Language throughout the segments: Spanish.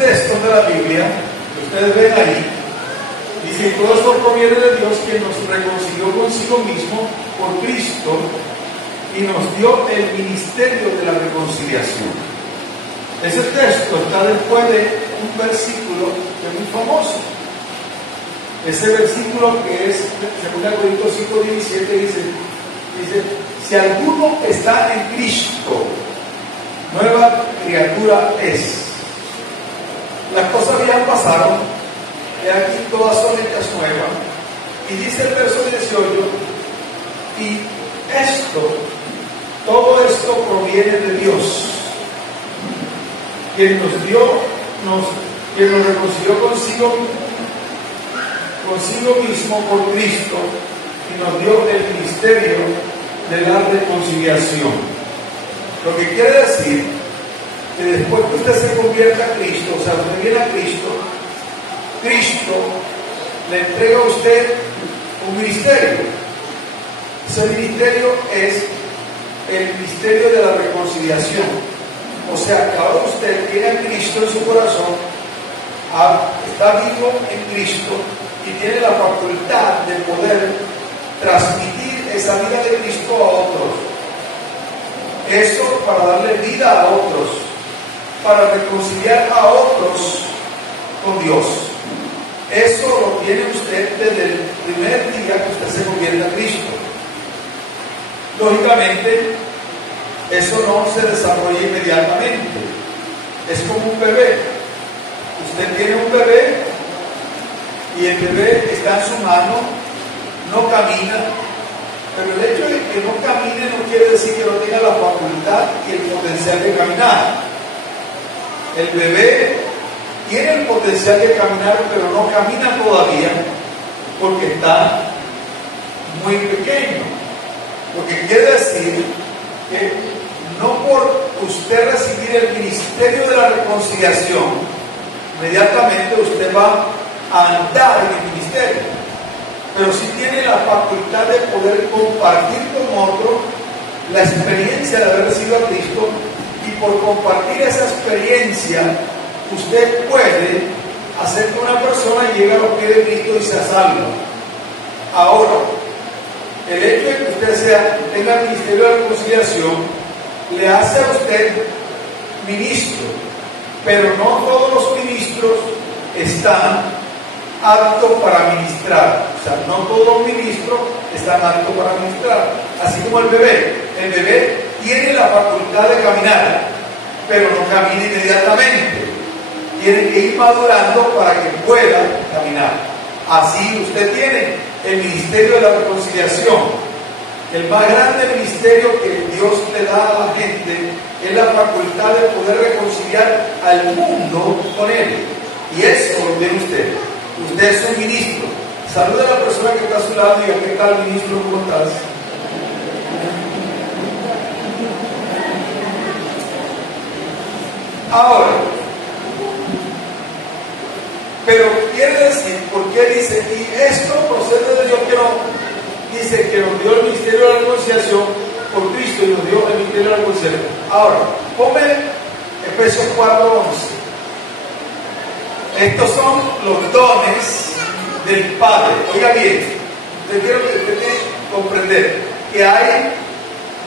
textos de la Biblia, que ustedes ven ahí, dice: todo esto proviene de Dios, quien nos reconcilió consigo mismo por Cristo y nos dio el ministerio de la reconciliación. Ese texto está después de un versículo que es muy famoso. Ese versículo, que es 2 Corintios 5:17, dice: si alguno está en Cristo, nueva criatura es. Las cosas ya pasaron, y aquí todas son hechas nuevas. Y dice el verso 18: y todo esto proviene de Dios, quien nos reconcilió consigo mismo por Cristo y nos dio el ministerio de la reconciliación. Lo que quiere decir que después que usted se convierta a Cristo, o sea, usted viene a Cristo, Cristo le entrega a usted un ministerio. Ese ministerio es el ministerio de la reconciliación. O sea, que ahora usted tiene a Cristo en su corazón, está vivo en Cristo y tiene la facultad de poder transmitir esa vida de Cristo a otros. Eso para darle vida a otros, para reconciliar a otros con Dios. Eso lo tiene usted desde el primer día que usted se convierte a Cristo. Lógicamente, eso no se desarrolla inmediatamente. Es como un bebé. Usted tiene un bebé y el bebé está en su mano, no camina, pero el hecho de que no camine no quiere decir que no tenga la facultad y el potencial de caminar. El bebé tiene el potencial de caminar, pero no camina todavía porque está muy pequeño. Lo que quiere decir que no por usted recibir el ministerio de la reconciliación, inmediatamente usted va a andar en el ministerio, pero sí tiene la facultad de poder compartir con otro la experiencia de haber recibido a Cristo, y por compartir esa experiencia usted puede hacer que una persona llegue a los pies de Cristo y sea salvo. Ahora, el hecho de que usted tenga el ministerio de la reconciliación le hace a usted ministro, pero no todos los ministros están aptos para ministrar. O sea, no todos los ministros están aptos para ministrar. Así como el bebé tiene la facultad de caminar, pero no camina inmediatamente. Tiene que ir madurando para que pueda caminar. Así usted tiene el ministerio de la reconciliación. El más grande ministerio que Dios le da a la gente es la facultad de poder reconciliar al mundo con Él. Y eso lo tiene usted. Usted es un ministro. Saluda a la persona que está a su lado y diga: ¿qué tal, ministro? ¿Cómo estás? Ahora, pero quiere decir, ¿por qué dice? Y esto procede de Dios, que no. Dice que nos dio el ministerio de la reconciliación por Cristo y nos dio el ministerio de la reconciliación. Ahora, ponme Efesios 4:11. Estos son los dones del Padre. Oiga bien, yo quiero que usted tiene que comprender que hay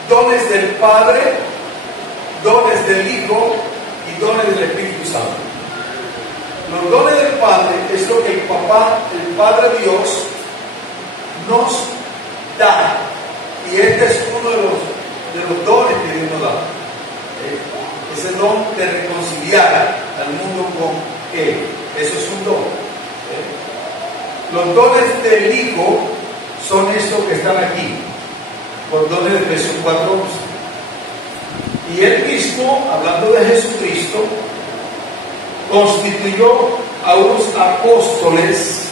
dones del Padre, dones del Hijo y dones del Espíritu Santo. Los dones del Padre es lo que el Padre Dios nos da, y este es uno de los dones que Dios nos da, ese don de reconciliar al mundo con Él. Eso es un don. Los dones del Hijo son estos que están aquí, los dones de Efesios 4:11. Y Él mismo, hablando de Jesucristo, constituyó a unos apóstoles,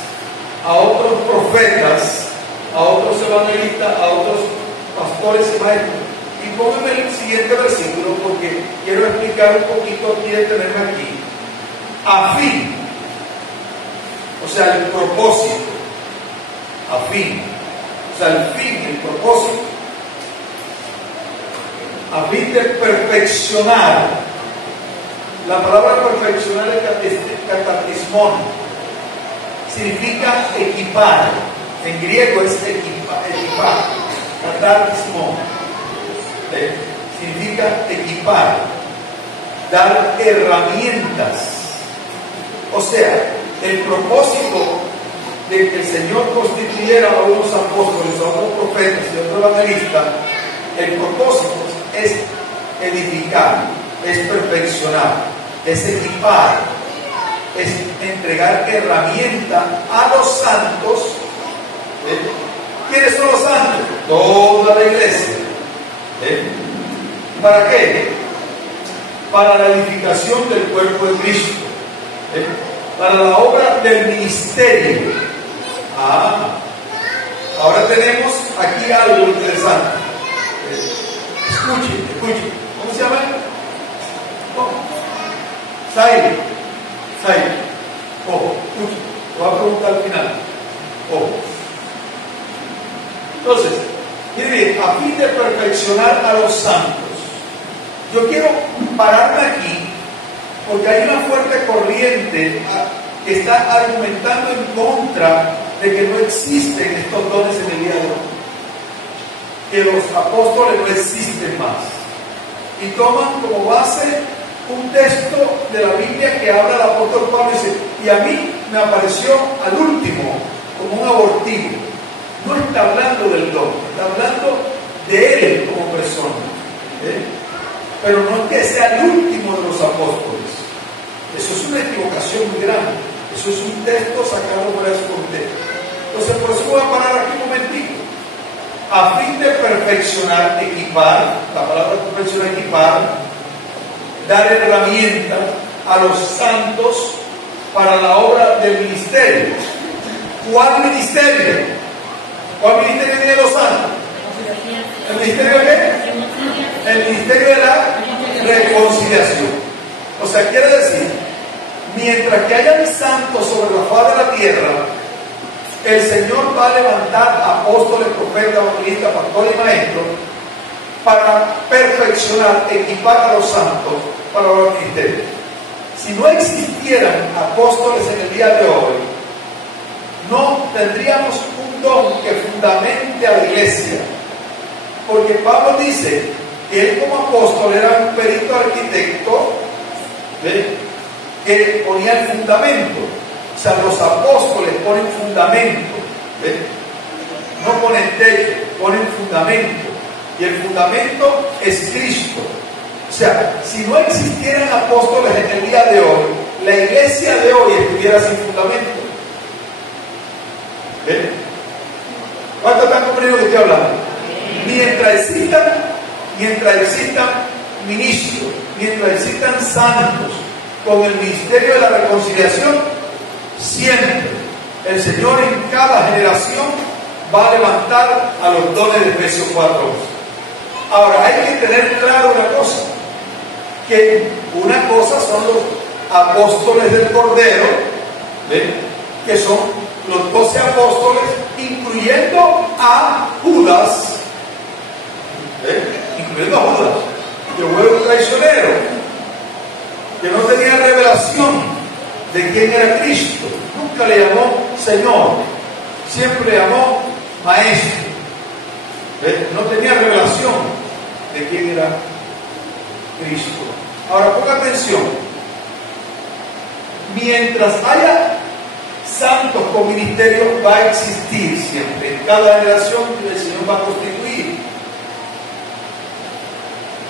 a otros profetas, a otros evangelistas, a otros pastores y maestros. Y pónganme el siguiente versículo, porque quiero explicar un poquito aquí, detenerme aquí. A fin, o sea, el propósito, a fin, o sea, el fin, el propósito, a fin de perfeccionar La palabra perfeccionar es katartismon, significa equipar. En griego es equipar. Katartismon significa equipar, dar herramientas. O sea, el propósito de que el Señor constituyera a unos apóstoles, a unos profetas y a otros evangelistas, el propósito es edificar, es perfeccionar, es equipar, es entregar herramientas a los santos. ¿Quiénes son los santos? Toda la iglesia. ¿Para qué? Para la edificación del cuerpo de Cristo, para la obra del ministerio. Ahora tenemos aquí algo interesante. Escuchen. ¿Cómo se llama? Saile. Ojo, escuchen. Lo voy a preguntar al final. Ojo. Entonces, mire, a fin de perfeccionar a los santos. Yo quiero pararme aquí porque hay una fuerte corriente que está argumentando en contra de que no existen estos dones en el día de hoy, que los apóstoles no existen más, y toman como base un texto de la Biblia que habla el apóstol Pablo y dice, y a mí me apareció al último como un abortivo. No está hablando del don, está hablando de él como persona, pero no es que sea el último de los apóstoles. Eso es una equivocación muy grande. Eso es un texto sacado fuera de su contexto. Entonces, por eso voy a parar aquí un momentito. A fin de perfeccionar, equipar, la palabra perfeccionar, equipar, dar herramientas a los santos para la obra del ministerio. ¿Cuál ministerio? ¿Cuál ministerio tiene los santos? ¿El ministerio de qué? El ministerio de la reconciliación. O sea, quiere decir, mientras que hayan santos sobre la faz de la tierra, el Señor va a levantar apóstoles, profetas, evangelistas, pastores y maestros para perfeccionar, equipar a los santos para los ministerios. Si no existieran apóstoles en el día de hoy, no tendríamos un don que fundamente a la iglesia. Porque Pablo dice que él como apóstol era un perito arquitecto, que ponía el fundamento. O sea, los apóstoles ponen fundamento, no ponen techo, ponen fundamento, y el fundamento es Cristo. O sea, si no existieran apóstoles en el día de hoy, la iglesia de hoy estuviera sin fundamento. ¿Cuántos están comprendiendo lo que estoy hablando? Mientras existan ministros, mientras existan santos con el ministerio de la reconciliación, siempre el Señor en cada generación va a levantar a los dones de Efesios 4. Ahora hay que tener claro una cosa, que una cosa son los apóstoles del Cordero, que son los 12 apóstoles, incluyendo a Judas, que fue un traicionero, que no tenía revelación de quién era Cristo. Nunca le llamó Señor, siempre le llamó Maestro. No tenía revelación de quién era Cristo. Ahora ponga atención, mientras haya santos con ministerio, va a existir siempre, en cada generación el Señor va a constituir.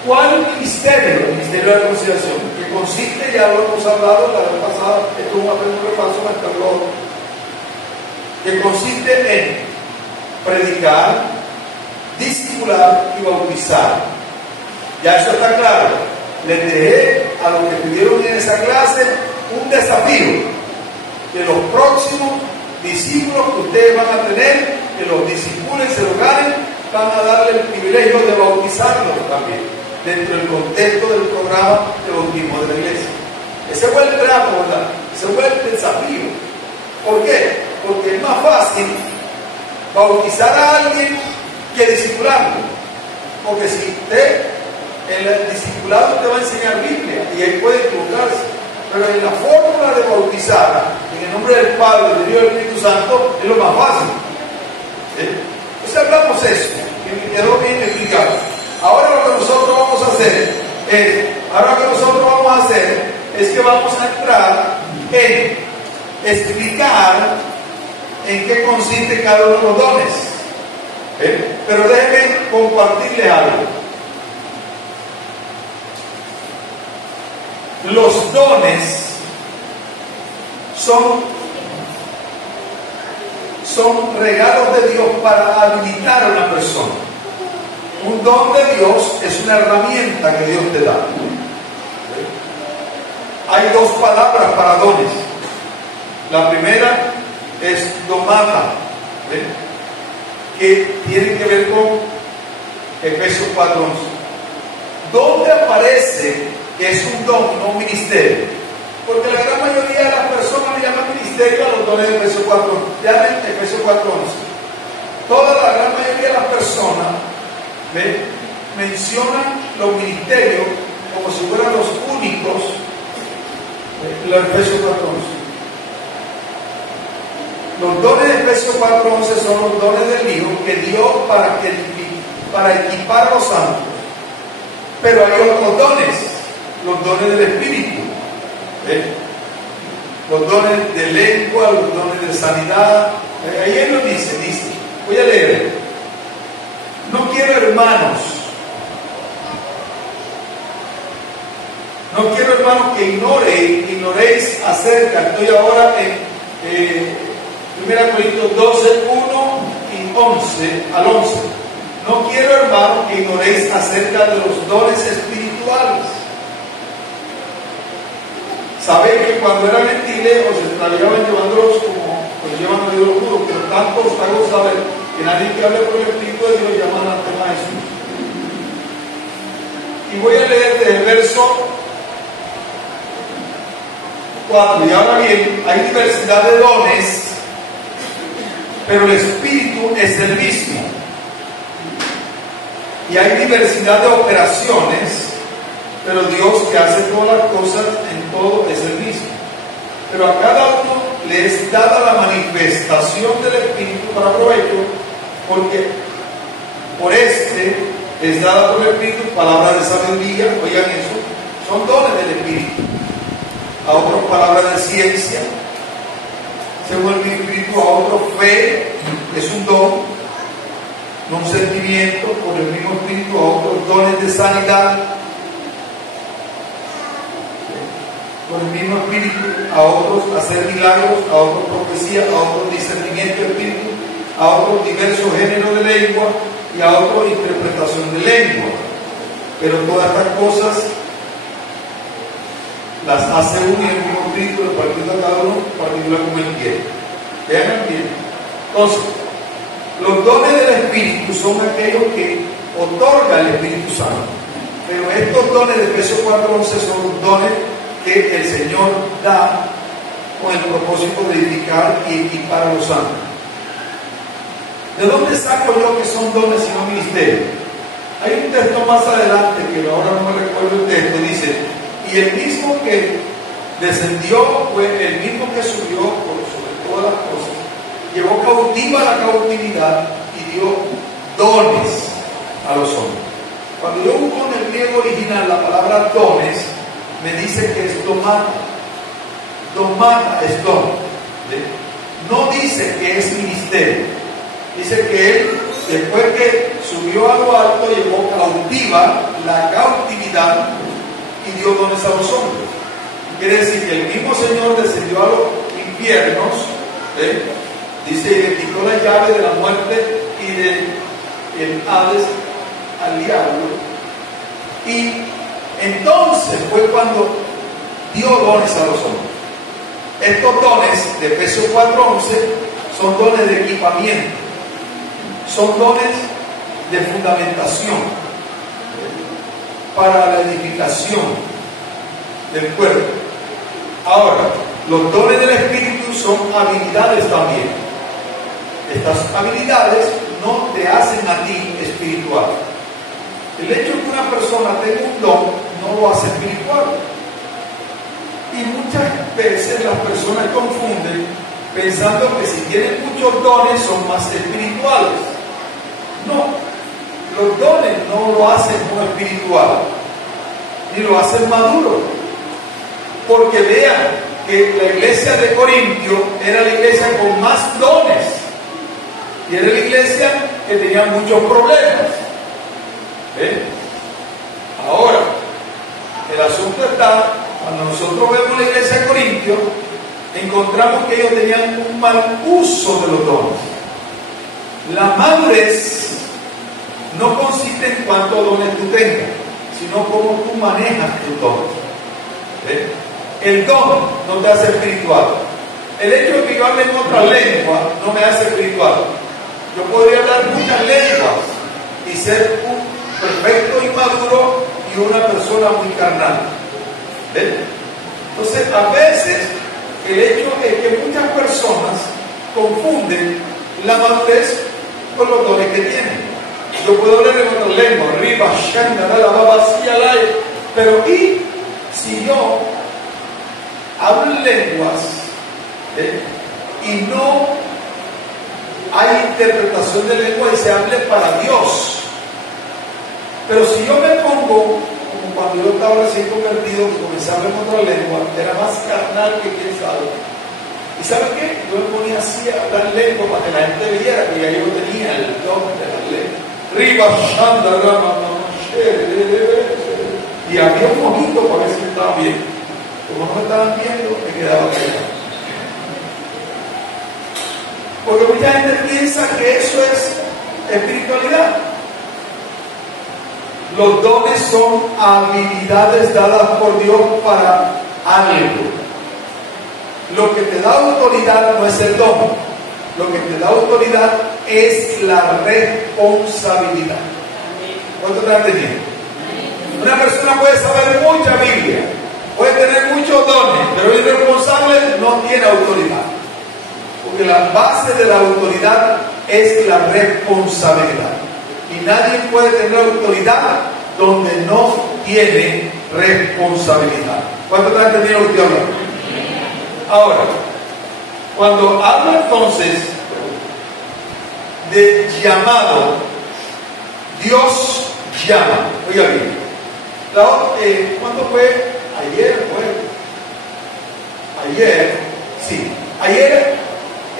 ¿Cuál ministerio? El ministerio de la reconciliación, que consiste, ya lo hemos hablado la vez pasada, esto es un repaso hasta luego, que consiste en predicar, discipular y bautizar. Ya eso está claro. Les dejé a los que estuvieron en esa clase un desafío, que los próximos discípulos que ustedes van a tener, que los discípulos se lo ganen, van a darle el privilegio de bautizarlos también, dentro del contexto del programa de bautismo de la iglesia. Ese fue el trato, ¿verdad? Ese fue el desafío. ¿Por qué? Porque es más fácil bautizar a alguien que discipularlo. Porque si usted el discipulado te va a enseñar Biblia y ahí puede equivocarse. Pero en la fórmula de bautizar en el nombre del Padre, del Hijo y del Espíritu Santo es lo más fácil. Entonces hablamos eso, que me quedó bien explicado. Ahora lo que nosotros vamos a hacer es que vamos a entrar en explicar en qué consiste cada uno de los dones. Pero déjenme compartirles algo. Los dones son regalos de Dios para habilitar a una persona. Un don de Dios es una herramienta que Dios te da. Hay dos palabras para dones. La primera es domata, que tiene que ver con Efesios 4:11. ¿Dónde aparece que es un don, no un ministerio? Porque la gran mayoría de las personas le llaman ministerio a los dones de Efesios 4:11. Llamen Efesios 4:11. Toda la gran mayoría de las personas mencionan los ministerios como si fueran los únicos. Los Efesios 4:11. Los dones de Efesios 4:11 son los dones del Hijo que dio para equipar a los santos. Pero hay otros dones, los dones del Espíritu, los dones de lengua, los dones de sanidad. Ahí él lo dice, voy a leer. No quiero, hermanos, que ignoréis acerca. Estoy ahora en 1 Corintios 12, 1 y 11 al 11. No quiero, hermanos, que ignoréis acerca de los dones espirituales. Sabéis que cuando eran gentiles os extraviaban llevándolos como os llevan a Dios puro, pero tanto os hago saber que nadie que hable por el Espíritu de Dios llama anatema a Jesús. Y voy a leer desde el verso 4. Y ahora bien, hay diversidad de dones, pero el Espíritu es el mismo. Y hay diversidad de operaciones, pero Dios, que hace todas las cosas en todo, es el mismo. Pero a cada uno le es dada la manifestación del Espíritu para provecho, porque por es dada por el Espíritu palabras de sabiduría. Oigan eso, son dones del Espíritu. A otros palabras de ciencia, según el mismo Espíritu. A otros fe, es un don, no un sentimiento, por el mismo Espíritu. A otros dones de sanidad, por el mismo Espíritu. A otros hacer milagros, a otros profecía, a otros discernimiento de Espíritu, a otros diversos géneros de lengua y a otros interpretación de lengua. Pero todas estas cosas las hace uno y el mismo Espíritu, repartiendo a cada uno particular como él quiere. Vean bien. Entonces, los dones del Espíritu son aquellos que otorga el Espíritu Santo. Pero estos dones de Efesios 4:11 son los dones que el Señor da con el propósito de edificar y equipar a los santos. ¿De dónde saco yo que son dones y no ministerios? Hay un texto más adelante, que ahora no me recuerdo el texto, dice: y el mismo que descendió fue el mismo que subió por sobre todas las cosas, llevó cautiva la cautividad y dio dones a los hombres. Cuando yo busco en el griego original la palabra dones, me dice que es domata. Domata es don. No dice que es ministerio. Dice que él, después que subió a lo alto, llevó cautiva la cautividad y dio dones a los hombres. Quiere decir que el mismo Señor descendió a los infiernos, dice, y le quitó la llave de la muerte y del Hades al diablo. Y entonces fue cuando dio dones a los hombres. Estos dones de Efesios 4:11 son dones de equipamiento, son dones de fundamentación para la edificación del cuerpo. Ahora, los dones del Espíritu son habilidades también. Estas habilidades no te hacen a ti espiritual. El hecho de que una persona tenga un don no lo hace espiritual. Y muchas veces las personas confunden pensando que si tienen muchos dones son más espirituales. No, los dones no lo hacen como espiritual, ni lo hacen maduro. Porque vean que la iglesia de Corintio era la iglesia con más dones y era la iglesia que tenía muchos problemas. ¿Ven? Ahora, el asunto está, cuando nosotros vemos la iglesia de Corintio, encontramos que ellos tenían un mal uso de los dones. La madurez no consiste en cuántos dones tú tengas, sino cómo tú manejas tus dones. ¿Ven? El don no te hace espiritual. El hecho de que yo hable en otra lengua no me hace espiritual. Yo podría hablar muchas lenguas y ser un perfecto inmaduro y una persona muy carnal. ¿Ven? Entonces, a veces, el hecho es que muchas personas confunden la madurez con los dones que tienen. Yo puedo hablar en otra lengua, pero ¿y si yo hablo en lenguas y no hay interpretación de lengua y se hable para Dios? Pero si yo me pongo, como cuando yo estaba recién convertido, que comencé a hablar en otra lengua, era más carnal que quién sabe. ¿Y sabe qué? Yo me ponía así a hablar lengua para que la gente viera que ya yo tenía el don de la lengua. Y había un ojito para ver si estaba bien. Como no me estaban viendo, me quedaba callado. Porque mucha gente piensa que eso es espiritualidad. Los dones son habilidades dadas por Dios para algo. Lo que te da autoridad no es el don. Lo que te da autoridad es la responsabilidad. ¿Cuánto están entendiendo? Una persona puede saber mucha Biblia, puede tener muchos dones, pero el irresponsable no tiene autoridad. Porque la base de la autoridad es la responsabilidad. Y nadie puede tener autoridad donde no tiene responsabilidad. ¿Cuánto están entendiendo lo que estoy hablando? Ahora, cuando hablo entonces de llamado, Dios llama. Oiga bien, ¿cuándo fue? Ayer fue. Ayer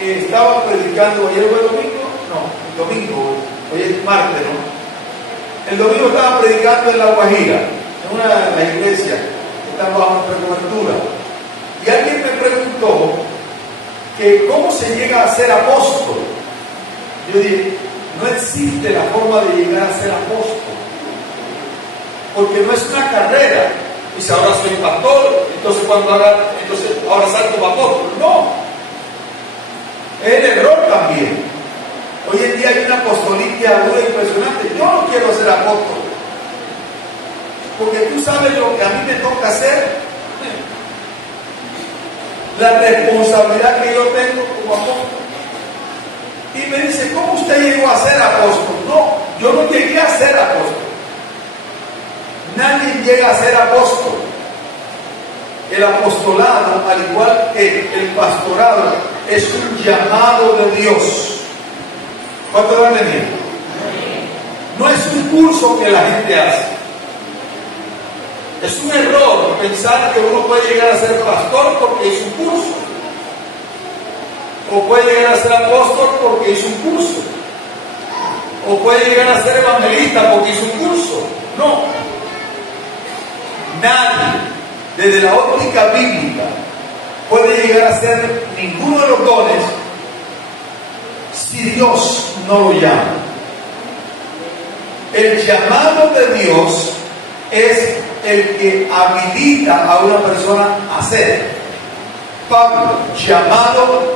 estaba predicando. ¿Ayer fue domingo? No, el domingo. Hoy es martes, ¿no? El domingo estaba predicando en La Guajira, en una de las iglesias que están bajo nuestra cobertura. Y alguien me preguntó que cómo se llega a ser apóstol. Yo dije, no existe la forma de llegar a ser apóstol, porque no es una carrera. Dice, ahora soy pastor, entonces ahora salto para apóstol. No, es el error también. Hoy en día hay una apostolitia dura impresionante. Yo no quiero ser apóstol, porque tú sabes lo que a mí me toca hacer. La responsabilidad que yo tengo como apóstol. Y me dice, ¿cómo usted llegó a ser apóstol? No, yo no llegué a ser apóstol. Nadie llega a ser apóstol. El apostolado, al igual que el pastorado, es un llamado de Dios. ¿Cuánto lo han entendido? No es un curso que la gente hace. Es un error pensar que uno puede llegar a ser pastor porque hizo un curso, o puede llegar a ser apóstol porque hizo un curso, o puede llegar a ser evangelista porque hizo un curso. No, nadie desde la óptica bíblica puede llegar a ser ninguno de los dones si Dios no lo llama. El llamado de Dios es el que habilita a una persona a ser. Pablo, llamado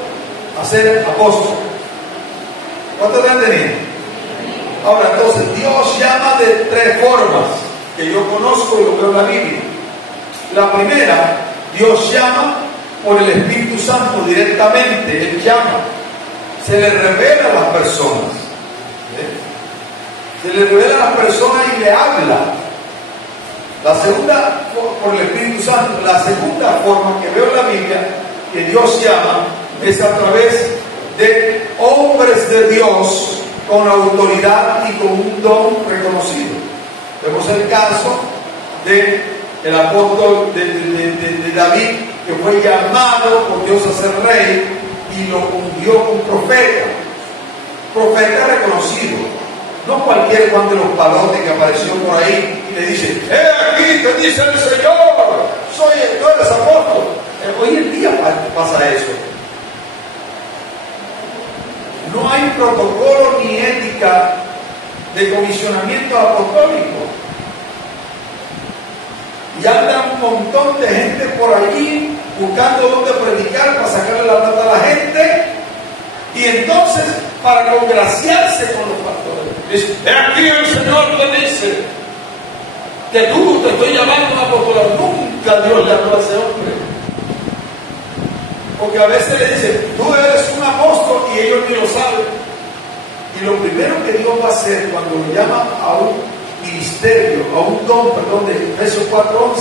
a ser apóstol. ¿Cuánto te han tenido? Ahora, entonces, Dios llama de tres formas que yo conozco y lo veo en la Biblia. La primera, Dios llama por el Espíritu Santo directamente. Él llama. Se le revela a las personas. Se le revela a las personas y le habla. La segunda, por el Espíritu Santo. La segunda forma que veo en la Biblia que Dios llama es a través de hombres de Dios con autoridad y con un don reconocido. Vemos el caso del apóstol de David, que fue llamado por Dios a ser rey y lo ungió con profeta reconocido, no cualquier Juan de los Palotes que apareció por ahí y le dice: aquí te dice el Señor, tú eres apóstol. Hoy en día pasa eso. No hay protocolo ni ética de comisionamiento apostólico. Y anda un montón de gente por allí buscando dónde predicar para sacarle la plata a la gente, y entonces para congraciarse con los pastores dice: aquí el Señor te dice que tú te estoy llamando a un apostolado. Nunca Dios le habló a ese hombre, porque a veces le dicen: tú eres un apóstol, y ellos ni lo saben. Y lo primero que Dios va a hacer cuando lo llama a un ministerio, a un don, de Efesios 4:11,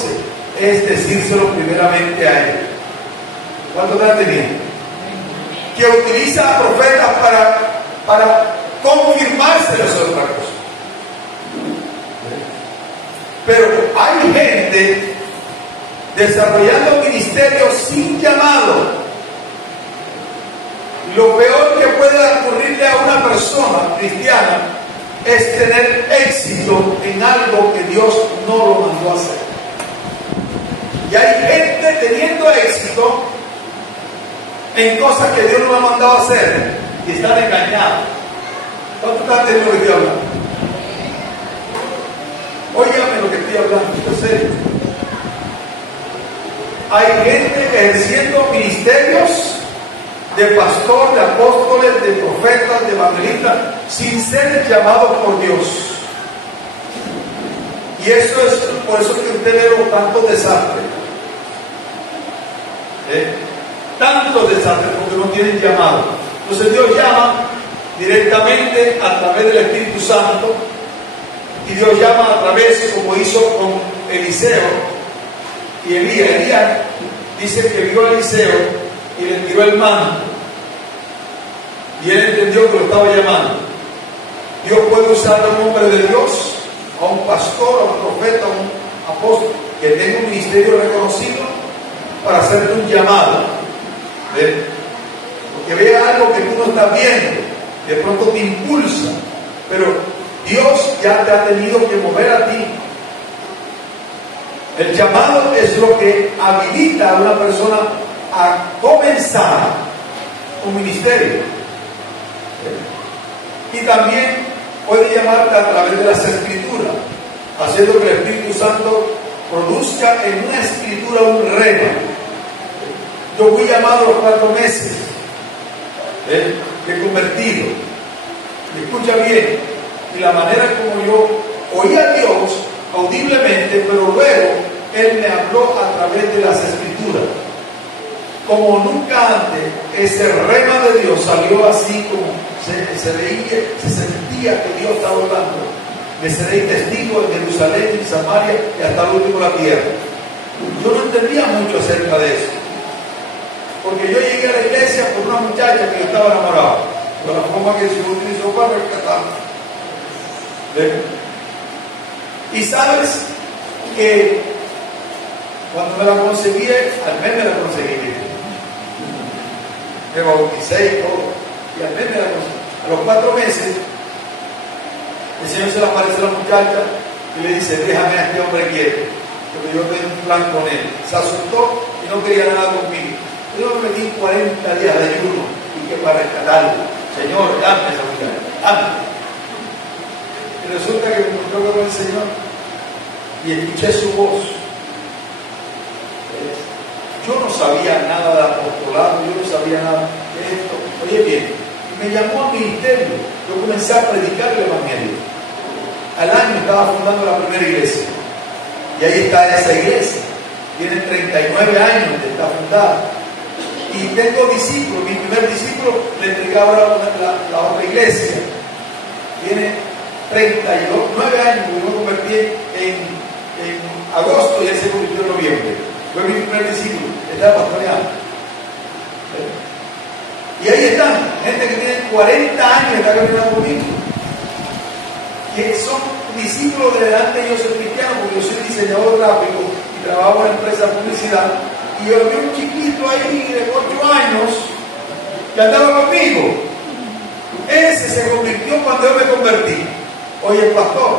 es decírselo primeramente a él. ¿Cuánto están teniendo? Que utiliza a profetas para confirmárselo, es otra cosa. Pero hay gente desarrollando ministerios sin llamado. Lo peor que pueda ocurrirle a una persona cristiana es tener éxito en algo que Dios no lo mandó a hacer. Y hay gente teniendo éxito en cosas que Dios no lo ha mandado a hacer y están engañados. ¿Cuánto están entendiendo lo que estoy hablando? Óigame lo que estoy hablando, esto es serio. Hay gente ejerciendo ministerios de pastor, de apóstoles, de profetas, de evangelistas, sin ser llamados por Dios. Y eso es por eso que usted ve tantos desastres. Tantos desastres, porque no tienen llamado. Entonces Dios llama directamente a través del Espíritu Santo, y Dios llama a través, como hizo con Eliseo y Elías. Elías dice que vio a Eliseo y le tiró el manto, y él entendió que lo estaba llamando. Dios puede usar a un hombre de Dios, a un pastor, a un profeta, a un apóstol que tenga un ministerio reconocido para hacerte un llamado. ¿Ves? Porque vea algo que tú no estás viendo, de pronto te impulsa, pero Dios ya te ha tenido que mover a ti. El llamado es lo que habilita a una persona a comenzar un ministerio. Y también puede llamarte a través de las escrituras, haciendo que el Espíritu Santo produzca en una escritura un rema. Yo fui llamado a los 4 meses de convertido. Y escucha bien, y la manera como yo oí a Dios audiblemente, pero luego Él me habló a través de las escrituras. Como nunca antes, ese rema de Dios salió así como se veía, se sentía que Dios estaba hablando. Me seréis testigo en Jerusalén, en Samaria y hasta el último de la tierra. Yo no entendía mucho acerca de eso, porque yo llegué a la iglesia por una muchacha que yo estaba enamorado, por la forma que se utilizó para rescatarme. Y sabes que cuando me la conseguí, al mes me la conseguí. Me bauticé y todo, y al mes me la conseguí. A los 4 meses, el Señor se le aparece a la muchacha y le dice: déjame a este hombre quieto, porque yo tengo un plan con él. Se asustó y no quería nada conmigo. Yo me metí 40 días de ayuno y que para rescatarlo. Señor, dame esa muchacha, dame. Y resulta que me encontré con el Señor y escuché su voz. Yo no sabía nada de apostolado, yo no sabía nada de esto. Oye bien, me llamó al ministerio. Yo comencé a predicar el Evangelio. Al año estaba fundando la primera iglesia. Y ahí está esa iglesia. Tiene 39 años que está fundada. Y tengo discípulos. Mi primer discípulo le entregué ahora la otra iglesia. Tiene 39 años, porque yo me convertí en agosto y él se convirtió en noviembre. Fue mi primer discípulo, estaba pastoreando. Y ahí están, gente que tiene 40 años y está caminando conmigo. Que son discípulos de antes, yo soy cristiano porque yo soy diseñador gráfico y trabajo en una empresa de publicidad. Y yo vi un chiquito ahí de 8 años que andaba conmigo. Ese se convirtió cuando yo me convertí. Hoy es pastor.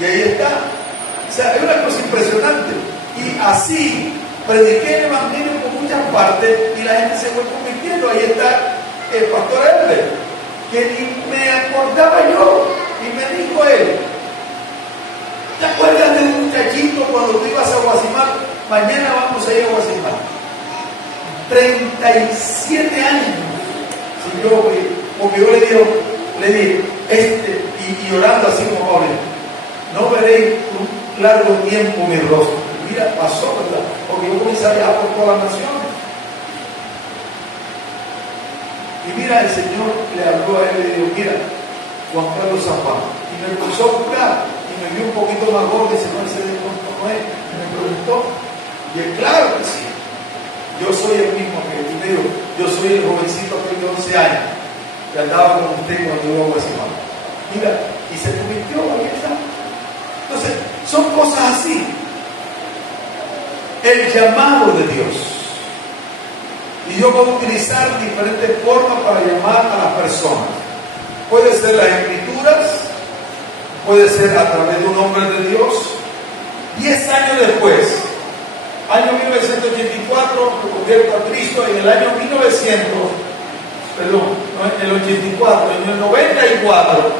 Y ahí está. O sea, es una cosa impresionante. Y así prediqué el evangelio por muchas partes y la gente se fue convirtiendo. Ahí está el pastor Herbert, que ni me acordaba yo. Y me dijo él: ¿te acuerdas de un muchachito cuando tú ibas a Guasimar? Mañana vamos a ir a Guasimar. 37 años. Si yo, porque yo le dije, y llorando así como Pablo, no veréis un largo tiempo mi rostro. Mira, pasó, ¿verdad? Porque yo comencé a viajar por todas las naciones. Y mira, el Señor le habló a él y le dijo: mira, Juan Carlos Zapata. Y me empezó a curar. Y me vio un poquito más gordo y dice: no, ese de no es. Y me preguntó. Y él: claro que sí. Yo soy el mismo que él. Y me dijo: yo soy el jovencito que de 11 años que andaba con usted cuando iba a Guasimar. Mira, y se convirtió, ahí está. Entonces, son cosas así. El llamado de Dios. Y yo puedo utilizar diferentes formas para llamar a las personas. Puede ser las escrituras, puede ser a través de un hombre de Dios. 10 años después, año 1984, me convierto a Cristo. En el año 1984, en el 94,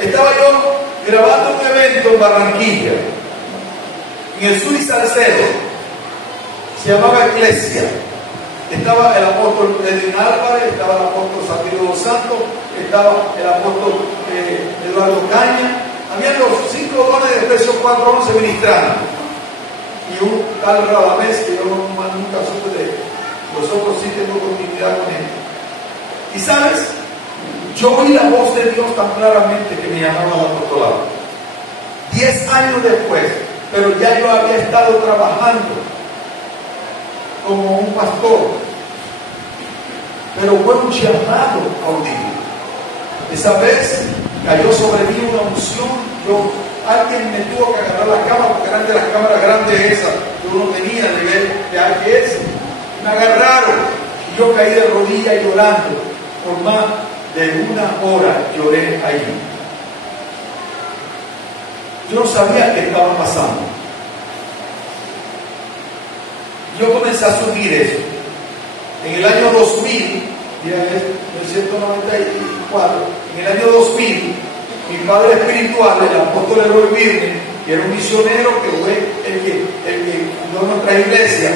estaba yo grabando un evento en Barranquilla, en el Sur y Salcedo. Se llamaba Iglesia. Estaba el apóstol Edwin Álvarez, estaba el apóstol Santiago dos Santos, estaba el apóstol Eduardo Caña. Habían los 5 dones de Efesios 4:11 ministrando. Y un tal Radamés que yo nunca supe de él. Los otros sí tengo continuidad con él. Y sabes, yo oí la voz de Dios tan claramente que me llamaba al apostolado. 10 años después, pero ya yo había estado trabajando como un pastor, pero fue un llamado auditivo. Esa vez cayó sobre mí una unción. Alguien me tuvo que agarrar la cámara, porque eran de las cámaras grandes esas que uno tenía de ver de AGS. Me agarraron y yo caí de rodillas llorando. Por más de 1 hora lloré allí. Yo no sabía qué estaba pasando. Yo comencé a subir eso. En el año 2000, 1994, en el año 2000, mi padre espiritual, el apóstol Eloy Virgen, que era un misionero que fue el que fundó nuestra iglesia,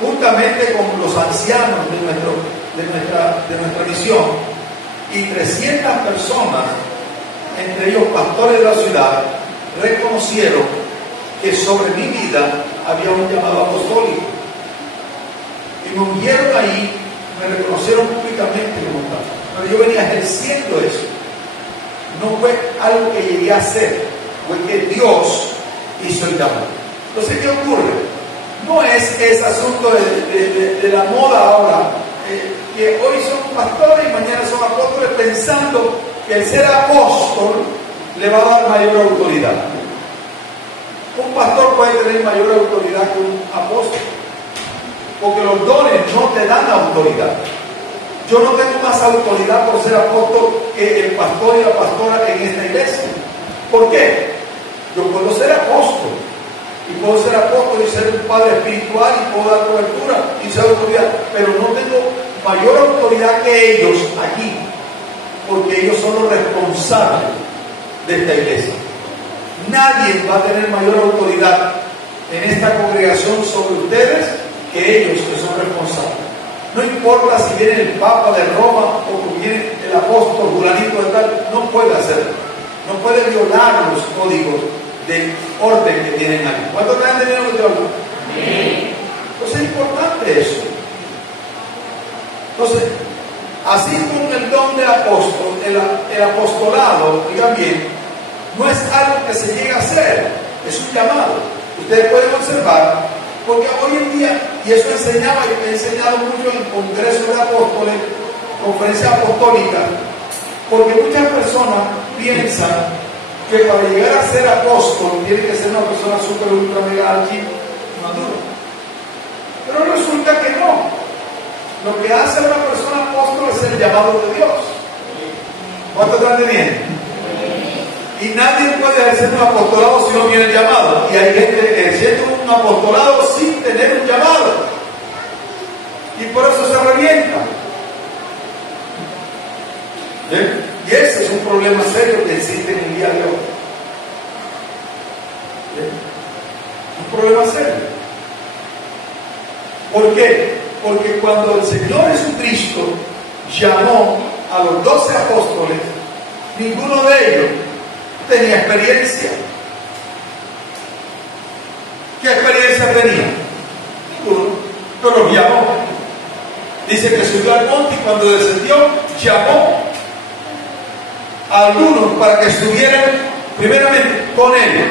juntamente con los ancianos de nuestra misión, y 300 personas, entre ellos pastores de la ciudad, reconocieron que sobre mi vida había un llamado apostólico. Y me ungieron ahí, me reconocieron públicamente como tal. Pero yo venía ejerciendo eso. No fue algo que llegué a hacer, fue que Dios hizo el llamado. Entonces, ¿qué ocurre? No es ese asunto de la moda ahora, que hoy son pastores y mañana son apóstoles, pensando que el ser apóstol le va a dar mayor autoridad. Un pastor puede tener mayor autoridad que un apóstol, porque los dones no te dan autoridad. Yo no tengo más autoridad por ser apóstol que el pastor y la pastora en esta iglesia. ¿Por qué? Yo puedo ser apóstol, y puedo ser apóstol y ser un padre espiritual, y puedo dar cobertura y ser autoridad, pero no tengo mayor autoridad que ellos aquí, porque ellos son los responsables de esta iglesia. Nadie va a tener mayor autoridad en esta congregación sobre ustedes que ellos, que son responsables. No importa si viene el Papa de Roma o que viene el apóstol fulanito de tal, no puede hacerlo. No puede violar los códigos de orden que tienen aquí. ¿Cuántos te han tenido los de orden? Entonces es importante eso. Entonces, así con el don de el apostolado, digan bien, no es algo que se llega a hacer, es un llamado. Ustedes pueden observar, porque hoy en día, y eso enseñaba, y he enseñado mucho en congresos de apóstoles, conferencias apostólicas, porque muchas personas piensan que para llegar a ser apóstol tiene que ser una persona súper ultra mega archi madura. Pero resulta que no. Lo que hace a una persona apóstol es el llamado de Dios. ¿Cuánto están entendiendo? Y nadie puede hacer un apostolado si no tiene llamado. Y hay gente ejerciendo un apostolado sin tener un llamado. Y por eso se revienta. Y ese es un problema serio que existe en el día de hoy. Un problema serio. ¿Por qué? Porque cuando el Señor Jesucristo llamó a los 12 apóstoles, ninguno de ellos tenía experiencia. ¿Qué experiencia tenía? Ninguno. Pero los llamó. Dice que subió al monte y cuando descendió, llamó a algunos para que estuvieran primeramente con Él.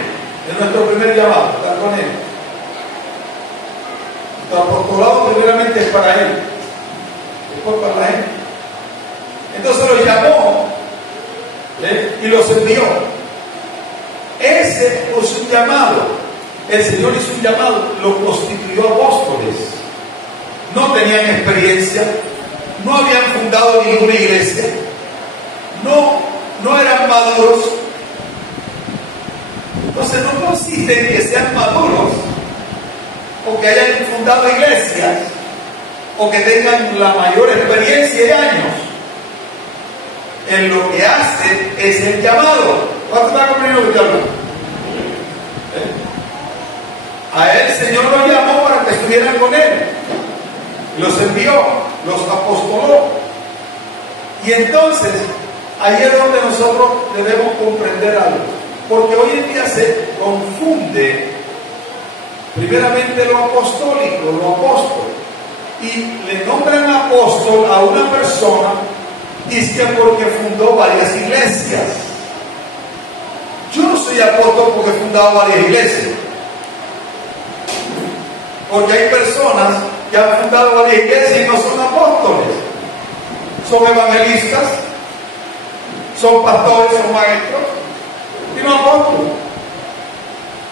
Es nuestro primer llamado, estar con Él. Nuestro apostolado primeramente es para Él, después para la gente. Entonces los llamó y los envió. Ese es un llamado. El Señor hizo un llamado, los constituyó apóstoles. No tenían experiencia, no habían fundado ninguna iglesia, no eran maduros. Entonces no consiste en que sean maduros o que hayan fundado iglesias o que tengan la mayor experiencia de años. En lo que hace es el llamado. ¿Cuánto está comprendiendo lo que hablo? A él el Señor los llamó para que estuvieran con Él. Los envió, los apostoló. Y entonces, ahí es donde nosotros debemos comprender algo. Porque hoy en día se confunde primeramente lo apostólico, lo apóstol. Y le nombran apóstol a una persona, dice porque fundó varias iglesias. Yo no soy apóstol porque he fundado varias iglesias. Porque hay personas que han fundado varias iglesias y no son apóstoles. Son evangelistas, son pastores, son maestros y no apóstoles.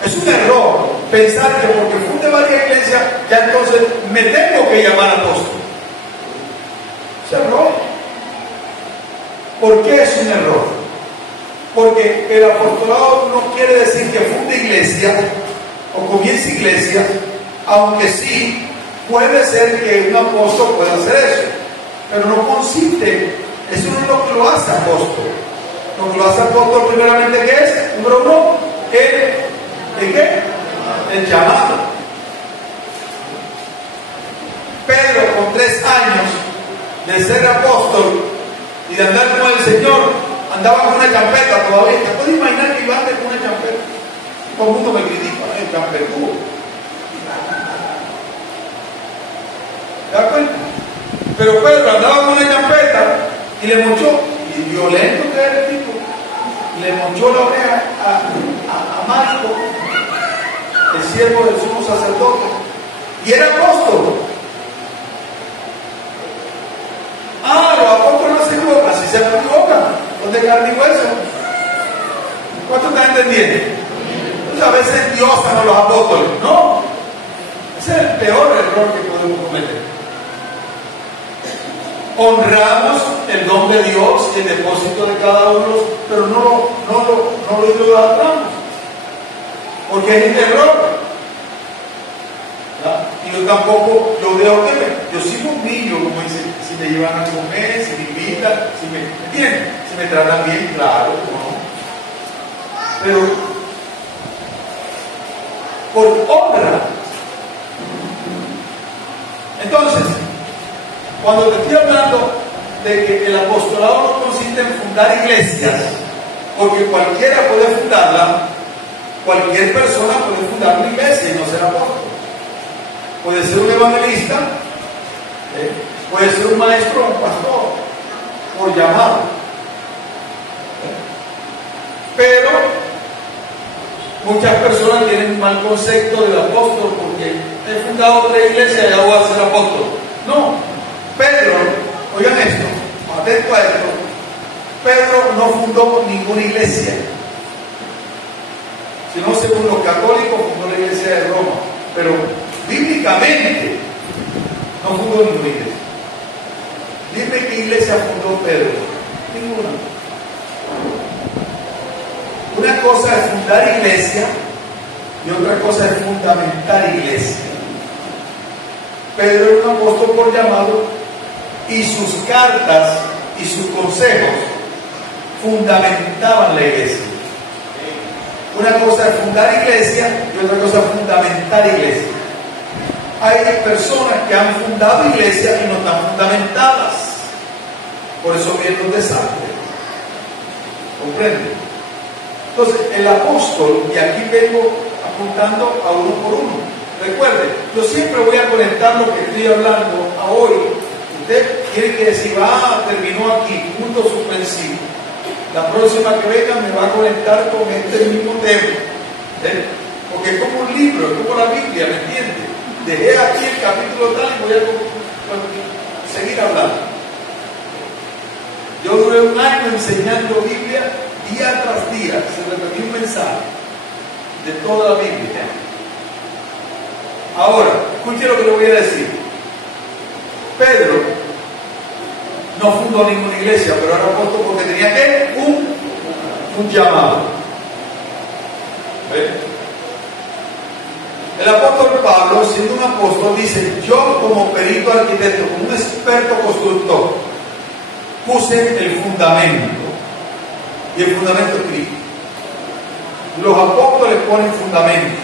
Es un error pensar que porque funde varias iglesias ya entonces me tengo que llamar apóstol. Es error. ¿Por qué es un error? Porque el apostolado no quiere decir que funde iglesias o comience iglesias, aunque sí puede ser que un apóstol pueda hacer eso, pero no consiste, eso no es lo que lo hace apóstol. Lo que lo hace apóstol primeramente, ¿qué es? Número uno, el llamado. Pedro, con 3 años de ser apóstol y de andar con el Señor, andaba con una champeta todavía. ¿Te puedes imaginar que iba a andar con una champeta? Todo el mundo me critica, el champetudo. ¿Te das cuenta? Pero Pedro andaba con una champeta y le mochó, y violento que era el tipo, le mochó la oreja a Marco, el siervo del sumo sacerdote, y era apóstol. Los apóstoles no se equivocan, si se equivocan, son de carne y hueso. ¿Cuánto están entendiendo? Entonces a veces diosan a los apóstoles. No, ese es el peor error que podemos cometer. Honramos el don de Dios y el depósito de cada uno, pero no lo idolatramos, porque es un error. Y yo tampoco, yo veo que yo sí me humillo, como dice, si me llevan a comer, si me invitan, si me tratan bien, claro, ¿no? Pero por honra. Entonces, cuando te estoy hablando de que el apostolado no consiste en fundar iglesias, porque cualquiera puede fundarla, cualquier persona puede fundar una iglesia y no ser apóstol. Puede ser un evangelista, puede ser un maestro o un pastor. Por por llamado. Pero muchas personas tienen un mal concepto del apóstol porque he fundado otra iglesia y ya voy a ser apóstol. No, Pedro, oigan esto, atento a esto, Pedro no fundó ninguna iglesia, sino según los católicos fundó la iglesia de Roma, pero bíblicamente no fundó ninguna iglesia. Dime qué iglesia fundó Pedro. Ninguna. Una cosa es fundar iglesia y otra cosa es fundamentar iglesia. Pedro era un apóstol por llamado y sus cartas y sus consejos fundamentaban la iglesia. Una cosa es fundar iglesia y otra cosa es fundamentar iglesia. Hay personas que han fundado iglesias y no están fundamentadas. Por eso vienen los desastres. ¿Comprenden? Entonces, el apóstol, y aquí vengo apuntando a uno por uno. Recuerden, yo siempre voy a conectar lo que estoy hablando a hoy. Usted tiene que decir, terminó aquí, punto suspensivo. La próxima que venga me va a conectar con este mismo tema. Porque es como un libro, es como la Biblia, ¿me entiende? Dejé aquí el capítulo tal y voy a seguir hablando. Yo duré un año enseñando Biblia día tras día, se repetía un mensaje de toda la Biblia. Ahora, escuche lo que le voy a decir. Pedro no fundó ninguna iglesia, pero era apóstol porque tenía que un llamado. ¿Ven? El apóstol Pablo, siendo un apóstol, dice: yo como perito arquitecto, como un experto constructor, puse el fundamento. Y el fundamento es Cristo. Los apóstoles ponen fundamento.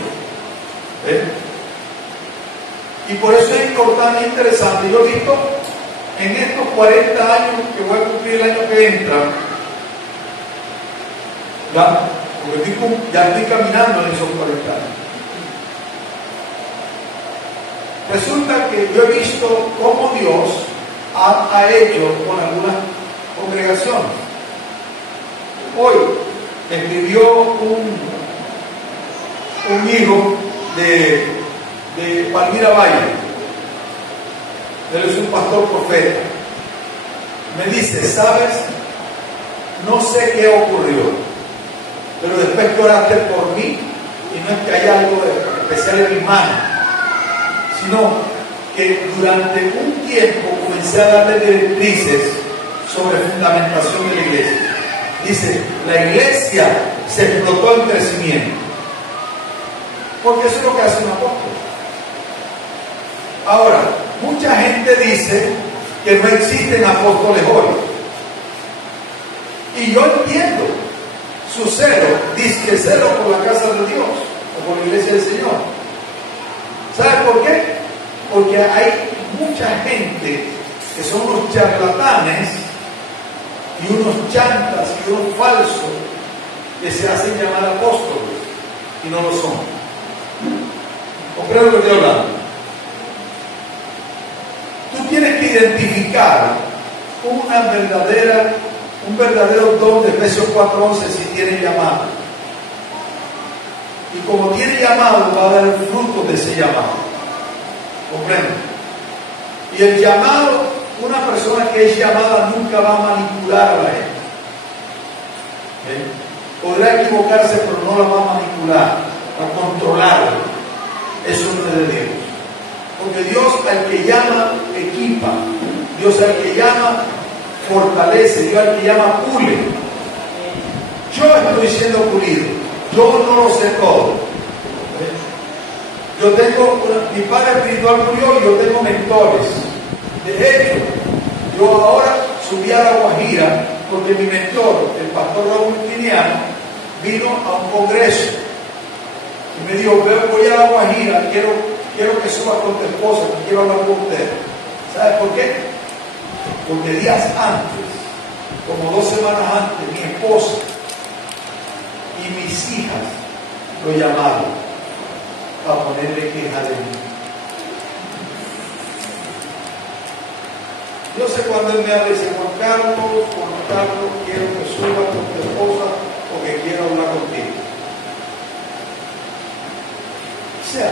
Y por eso es importante e interesante. Yo he visto en estos 40 años que voy a cumplir el año que entra, porque ya estoy caminando en esos 40 años. Resulta que yo he visto cómo Dios ha hecho con algunas congregaciones. Hoy escribió un hijo de Palmira Valle. Él es un pastor profeta. Me dice: sabes, no sé qué ocurrió, pero después que oraste por mí, y no es que haya algo especial en mi mano, sino que durante un tiempo comencé a darle directrices sobre fundamentación de la iglesia. Dice: la iglesia se explotó en crecimiento, porque eso es lo que hace un apóstol. Ahora, mucha gente dice que no existen apóstoles hoy, y yo entiendo su celo, dice que celo por la casa de Dios o por la iglesia del Señor. ¿Sabe por qué? Porque hay mucha gente que son unos charlatanes y unos chantas y unos falsos que se hacen llamar apóstoles y no lo son. ¿Comprende lo que estoy hablando? Tú tienes que identificar un verdadero don de Efesios 4:11 si tiene llamado. Y como tiene llamado, va a dar el fruto de ese llamado. ¿Comprende? Y el llamado, una persona que es llamada nunca va a manipular a la gente. Podrá equivocarse, pero no la va a manipular, a controlarla. Eso no es de Dios. Porque Dios al que llama, equipa. Dios al que llama, fortalece. Dios al que llama, pule. Yo estoy siendo pulido. Yo no lo sé todo. Yo tengo, mi padre espiritual murió y yo tengo mentores. De hecho, yo ahora subí a La Guajira porque mi mentor, el pastor Raúl Quiniano, vino a un congreso y me dijo: voy a La Guajira, quiero que subas con tu esposa, que quiero hablar con usted. ¿Sabes por qué? Porque días antes, como 2 semanas antes, mi esposa y mis hijas lo llamaron para ponerle queja de mí. Yo sé cuando él me habla, dice: Juan Carlos, con carro, quiero que suba con tu esposa porque quiero hablar contigo. O sea,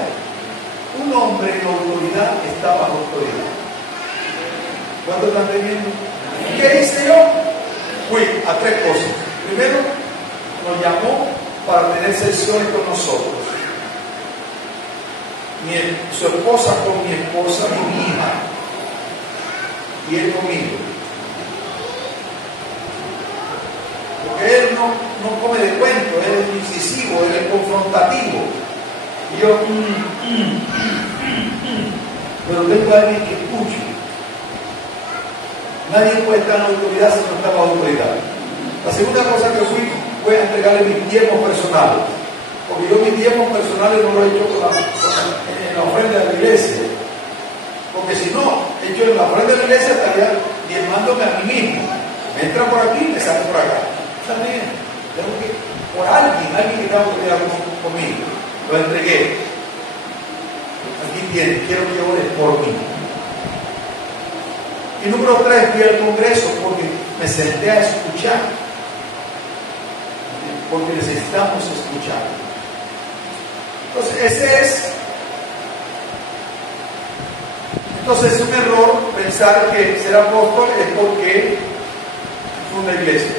un hombre en autoridad está bajo autoridad. ¿Cuánto están teniendo? ¿Qué hice yo? Fui a 3 cosas. Primero, nos llamó para tener sesiones con nosotros. Su esposa con mi esposa y mi hija. Y él conmigo. Porque él no come de cuento, él es incisivo, él es confrontativo. Y yo, pero tengo a alguien que escuche. Nadie puede estar en autoridad si no está bajo autoridad. La segunda cosa que fui fue a entregarle mis diezmos personales. Porque yo mis diezmos personales no lo he hecho en la ofrenda de la iglesia. Porque si no, hecho en la ofrenda de la iglesia estaría diezmándome a mí mismo. Me entra por aquí y me sale por acá. Está bien. Tengo que, por alguien que tenga autoridad conmigo. Lo entregué. Aquí tiene, quiero que ores por mí. Y número 3, fui al Congreso porque me senté a escuchar. Porque necesitamos escuchar. Entonces, es un error pensar que ser apóstol es porque funda iglesia.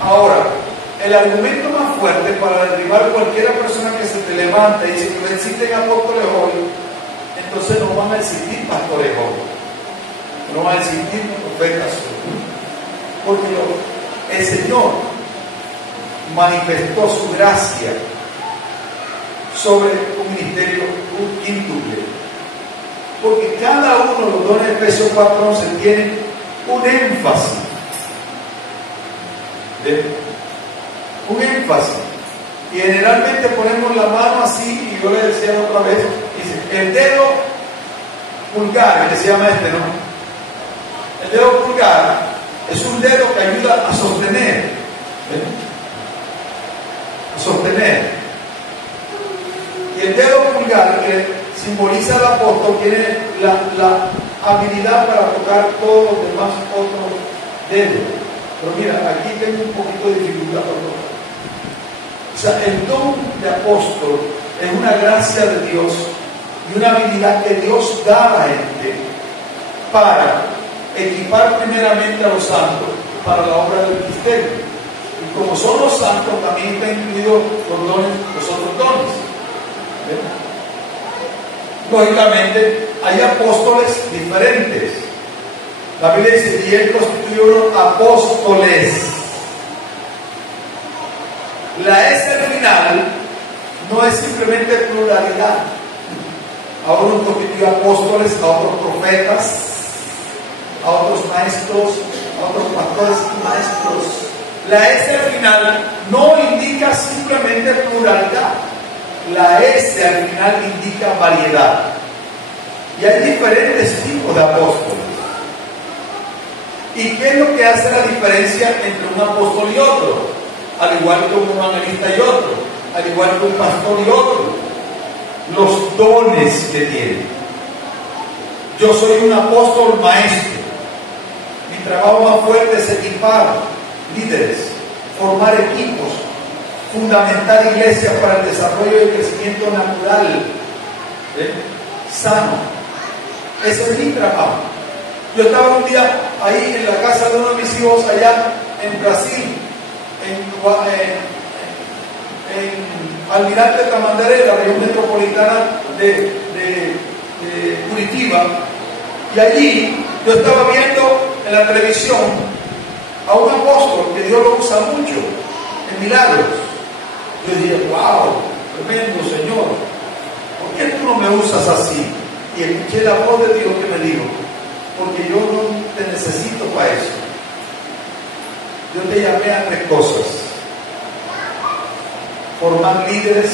Ahora, el argumento más fuerte para derribar cualquier persona que se te levanta y dice que no existen apóstoles hoy, entonces no van a existir pastores hoy, no van a existir profetas hoy, porque el Señor manifestó su gracia sobre un ministerio quíntuple, porque cada uno de los dones de Efesios 4:11 tienen un énfasis. Un énfasis. Y generalmente ponemos la mano así, y yo le decía otra vez, dice, el dedo pulgar, que se llama ¿no? El dedo pulgar es un dedo que ayuda a sostener. A sostener. Y el dedo pulgar, que simboliza al apóstol, tiene la habilidad para tocar todos los demás otros dedos. Pero mira, aquí tengo un poquito de dificultad para tocar. O sea, el don de apóstol es una gracia de Dios y una habilidad que Dios da a la gente para equipar primeramente a los santos para la obra del ministerio. Y como son los santos, también están incluidos los otros dones. Lógicamente, hay apóstoles diferentes. La Biblia dice, y él constituyó apóstoles. La S al final no es simplemente pluralidad. A unos constituyó apóstoles, a otros profetas, a otros maestros, a otros pastores y maestros. La S al final no indica simplemente pluralidad. La S al final indica variedad. Y hay diferentes tipos de apóstoles. ¿Y qué es lo que hace la diferencia entre un apóstol y otro? Al igual que un evangelista y otro, al igual que un pastor y otro, los dones que tienen. Yo soy un apóstol maestro. Mi trabajo más fuerte es equipar líderes, formar equipos, fundamentar iglesias para el desarrollo y el crecimiento natural, sano. Ese es mi trabajo. Yo estaba un día ahí en la casa de uno de mis hijos allá en Brasil, en Almirante Tamandaré, la región metropolitana de Curitiba, y allí yo estaba viendo en la televisión a un apóstol que Dios lo usa mucho en milagros. Yo dije, wow, tremendo Señor, ¿por qué tú no me usas así? Y escuché la voz de Dios que me dijo, porque yo no te necesito para eso. Yo te llamé a 3 cosas: formar líderes,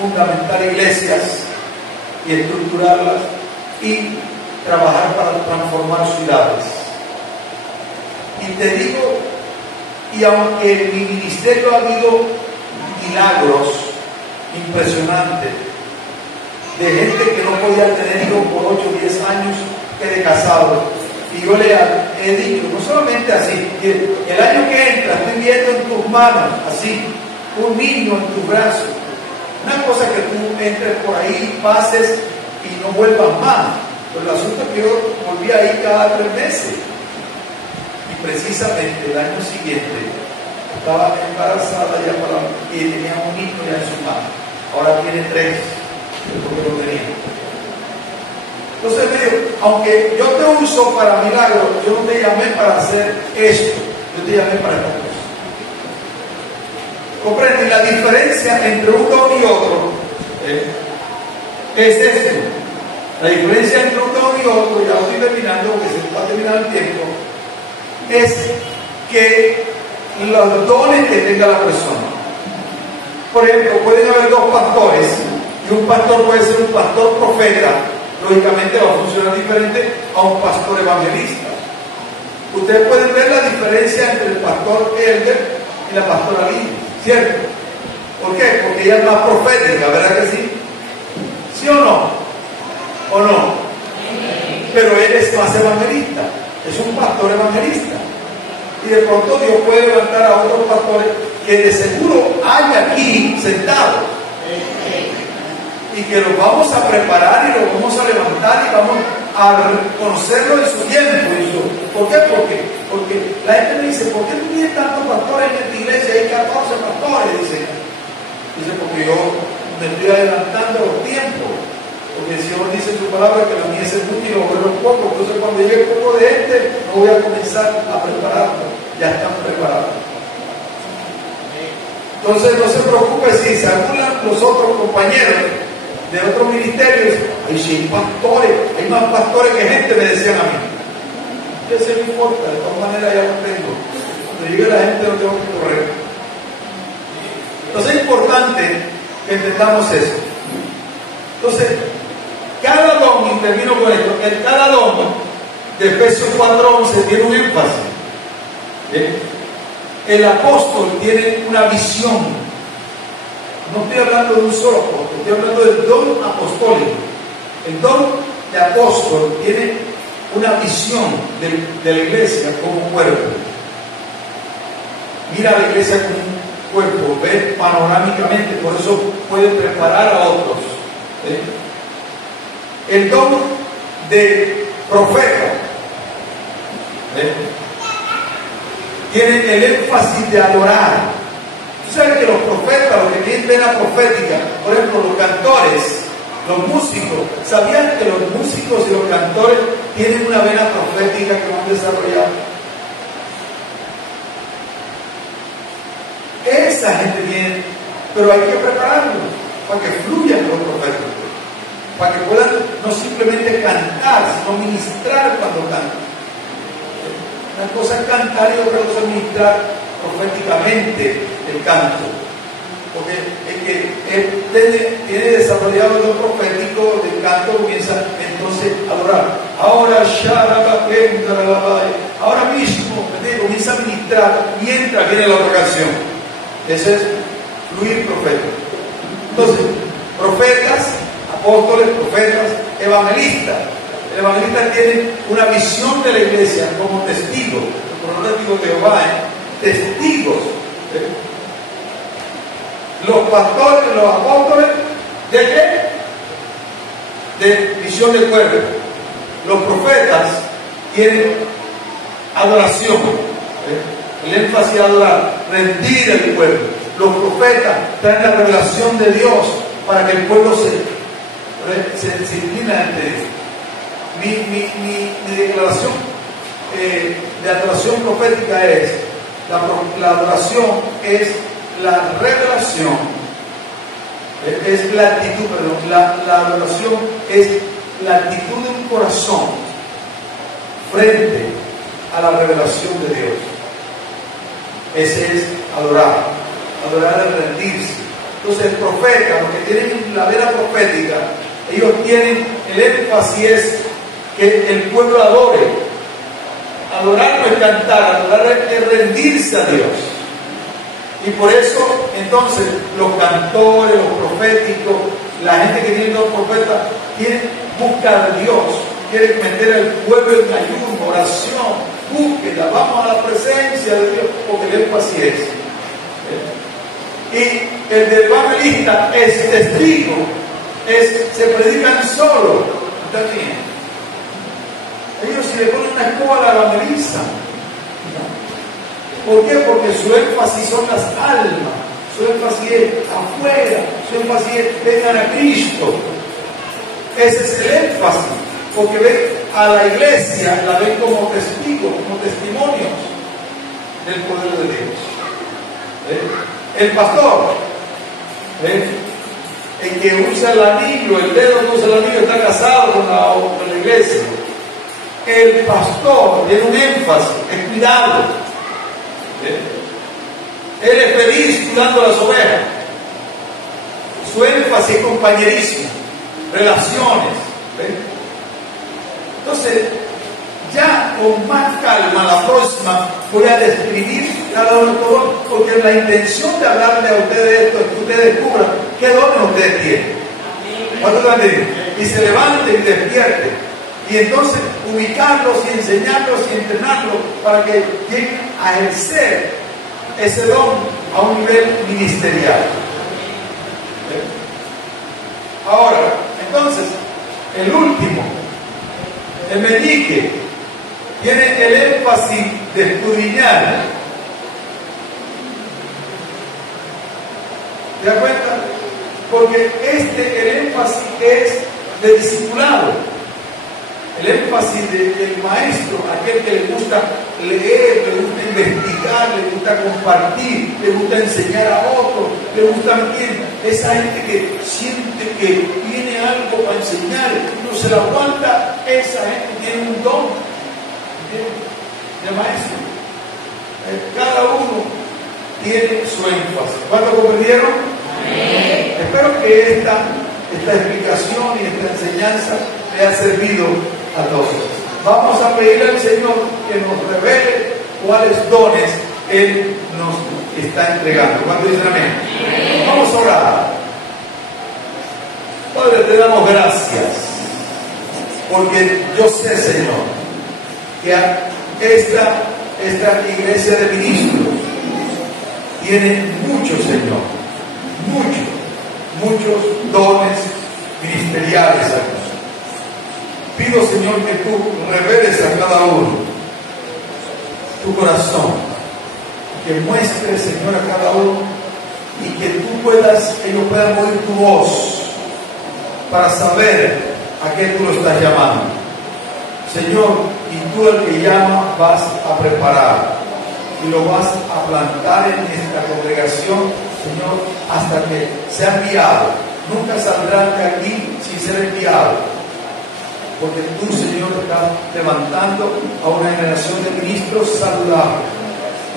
fundamentar iglesias y estructurarlas, y trabajar para transformar ciudades. Y te digo, y aunque en mi ministerio ha habido milagros impresionantes de gente que no podía tener hijos por 8 o 10 años, quedé casado, Y yo le he dicho, no solamente así, el año que entra estoy viendo en tus manos, así, un niño en tus brazos. Una cosa que tú entres por ahí, pases y no vuelvas más. Pero el asunto es que yo volví ahí cada 3 meses. Y precisamente el año siguiente estaba embarazada ya y tenía un niño ya en su mano. Ahora tiene 3, porque lo tenía. Entonces me dijo, aunque yo te uso para milagros, yo no te llamé para hacer esto, yo te llamé para esta cosa. ¿Comprenden? La diferencia entre un don y otro es esto. La diferencia entre un don y otro, ya lo estoy terminando porque se me va a terminar el tiempo, es que los dones que tenga la persona. Por ejemplo, pueden haber 2 pastores y un pastor puede ser un pastor profeta. Lógicamente va a funcionar diferente a un pastor evangelista. Ustedes pueden ver la diferencia entre el pastor Elder y la pastora Lidia, ¿cierto? ¿Por qué? Porque ella es más profética, ¿verdad que sí? ¿Sí o no? ¿O no? Pero él es más evangelista, es un pastor evangelista. Y de pronto Dios puede levantar a otros pastores que de seguro hay aquí sentados y que los vamos a preparar y los vamos a levantar y vamos a conocerlo en su tiempo. ¿Por qué? Porque la gente me dice, ¿por qué tú tienes tantos pastores en esta iglesia? Hay 14 pastores, dice, porque yo me estoy adelantando a los tiempos. Porque el Señor dice en su palabra que la mies es mucha y los obreros pocos. Entonces cuando llegue un poco de gente, no voy a comenzar a prepararlo. Ya están preparados. Entonces no se preocupe si se anulan los otros compañeros de otros ministerios. Ay, sí, hay pastores, hay más pastores que gente, me decían a mí. ¿Qué se me importa? De todas maneras ya lo tengo. Cuando llegue la gente no tengo que correr. Entonces es importante que entendamos eso. Entonces, cada don, y termino con esto, cada don de Efesios 4:11 tiene un énfasis. ¿Bien? El apóstol tiene una visión. No estoy hablando de un solo apóstol, estoy hablando del don apostólico. El don de apóstol tiene una visión de la iglesia como cuerpo. Mira a la iglesia como un cuerpo, ve panorámicamente, por eso puede preparar a otros. El don de profeta tiene el énfasis de adorar. Tú sabes que los profetas, los que tienen vena profética, por ejemplo los cantores, los músicos, ¿sabían que los músicos y los cantores tienen una vena profética que han desarrollado? Esa gente tiene, pero hay que prepararlos para que fluyan los profetas, para que puedan no simplemente cantar, sino ministrar cuando cantan. Una cosa es cantar y otra cosa es ministrar proféticamente el canto, porque el que tiene desarrollado el don profético del canto comienza entonces a adorar. Ahora mismo comienza a ministrar mientras viene la otra canción. Ese es fluir profético. Entonces, profetas, apóstoles, profetas, evangelistas. El evangelista tiene una visión de la iglesia como testigo, como no testigo de Jehová, testigos. Los pastores, los apóstoles, ¿de qué? De visión del pueblo. Los profetas tienen adoración, el énfasis de adorar, rendir al pueblo. Los profetas traen la revelación de Dios para que el pueblo se incline ante Dios. Mi declaración de adoración profética es: la adoración es la revelación, es la actitud, perdón, la adoración es la actitud de un corazón frente a la revelación de Dios. Ese es adorar es rendirse. Entonces el profeta, los que tienen la vena profética, ellos tienen el énfasis es que el pueblo adore. Adorar no es cantar, adorar es rendirse a Dios. Y por eso, entonces, los cantores, los proféticos, la gente que tiene los profetas, busca a Dios quiere meter al pueblo en ayuno, oración, búsqueda, vamos a la presencia de Dios, porque el énfasis es. Y el del evangelista es testigo, se predican solo. También. Ellos si le ponen una escoba a la evangelista. ¿Por qué? Porque su énfasis son las almas, su énfasis es afuera, su énfasis es vengan a Cristo. Ese es el énfasis, porque ven a la iglesia, la ven como testigos, como testimonios del poder de Dios. El pastor, el que usa el anillo, el dedo que usa el anillo está casado con la iglesia. El pastor tiene un énfasis, es cuidado. Él es feliz cuidando las ovejas. Su énfasis es compañerismo, relaciones. Entonces, ya con más calma, la próxima voy a describir cada uno de los dones, porque la intención de hablarle a ustedes esto es que ustedes descubran qué dones ustedes tienen. ¿Cuántos dones tienen? Y se levanten y despierten. Y entonces ubicarlos y enseñarlos y entrenarlos para que lleguen a ejercer ese don a un nivel ministerial. Ahora, entonces, el último, el meñique, tiene el énfasis de escudriñar. ¿Te das cuenta? Porque el énfasis es de discipulado. El énfasis del maestro, aquel que le gusta leer, le gusta investigar, le gusta compartir, le gusta enseñar a otros, le gusta mentir. Esa gente que siente que tiene algo para enseñar, no se la aguanta, esa gente tiene un don de maestro. Cada uno tiene su énfasis. ¿Cuánto comprendieron? Amén. Espero que esta explicación y esta enseñanza le haya servido a todos. Vamos a pedir al Señor que nos revele cuáles dones Él nos está entregando. ¿Cuánto dicen amén? Amén. Vamos a orar. Padre, te damos gracias porque yo sé, Señor, que esta iglesia de ministros tiene muchos, Señor, muchos dones ministeriales, Señor. Pido, Señor, que tú reveles a cada uno tu corazón, que muestres, Señor, a cada uno y que ellos puedan oír tu voz para saber a qué tú lo estás llamando. Señor, y tú el que llama vas a preparar y lo vas a plantar en esta congregación, Señor, hasta que sea enviado. Nunca saldrán de aquí sin ser enviado. Porque tú, Señor, estás levantando a una generación de ministros saludables.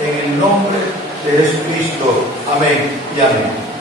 En el nombre de Jesucristo. Amén y amén.